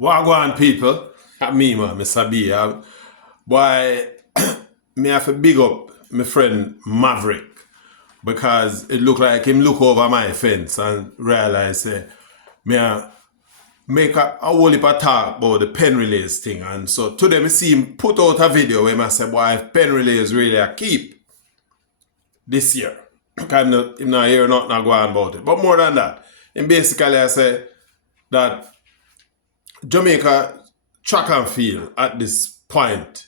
Wagwan people, at me man, Mr. B. Boy, me have to big up my friend Maverick because it look like him look over my fence and realize say me make a whole heap of talk about the pen relays thing. And so today me see him put out a video where I say, boy, if pen relays really a keep this year. Because him not hear nothing go on about it. But more than that, and basically I say that Jamaica track and field at this point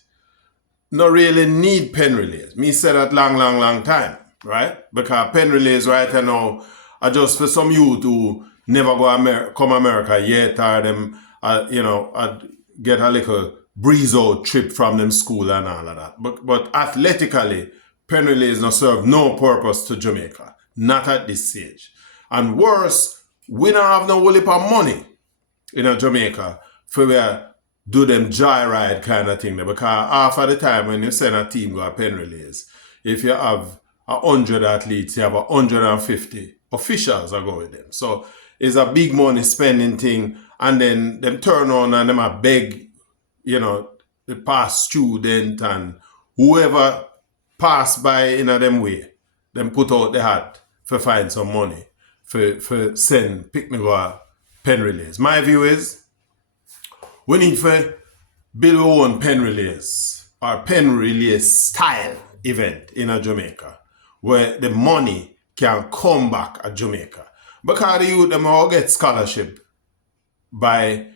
not really need pen relays. Me said that long time, right? Because pen relays right now are just for some youth who never come America yet, or them, get a little breeze out trip from them school and all of that. But athletically, pen relays not serve no purpose to Jamaica, not at this stage. And worse, we don't have no whole heap of money in Jamaica for where do them joyride kind of thing there. Because half of the time when you send a team to a pen relays, if you have 100 athletes, you have 150 officials that go with them. So it's a big money spending thing, and then them turn on and them a beg, the past student and whoever pass by in a them way, them put out the hat for find some money for send pick me go a pen relays. My view is we need to build our own pen relays or pen relays style event in a Jamaica where the money can come back at Jamaica. Because the youth them all get scholarship by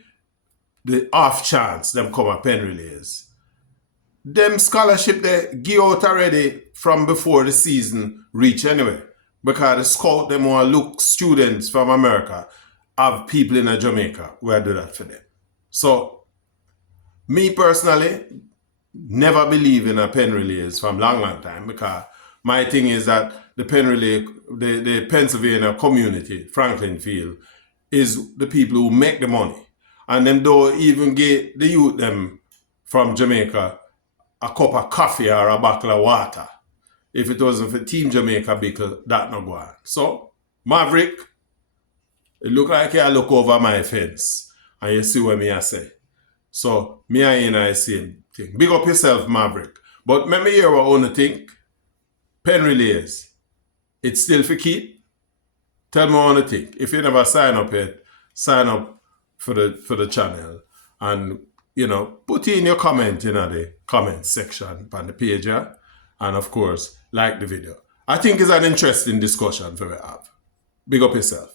the off chance them come a pen relays. Them scholarship they give out already from before the season reach anyway. Because the scout them want to look students from America have people in Jamaica who do that for them. So, me personally, never believe in a pen relays from long time because my thing is that the pen relay, the Pennsylvania community, Franklin Field, is the people who make the money. And them don't even get the youth them from Jamaica a cup of coffee or a bottle of water. If it wasn't for Team Jamaica, because that no go on. So, Maverick, it look like you look over my fence. And you see what me I say. So, me and I same thing. Big up yourself, Maverick. But let me hear what you want to think. Pen relays, it's still for keep. Tell me what you think. If you never sign up yet, sign up for the channel. And, put in your comment in the comment section on the page. Yeah? And, of course, like the video. I think it's an interesting discussion for we have. Big up yourself.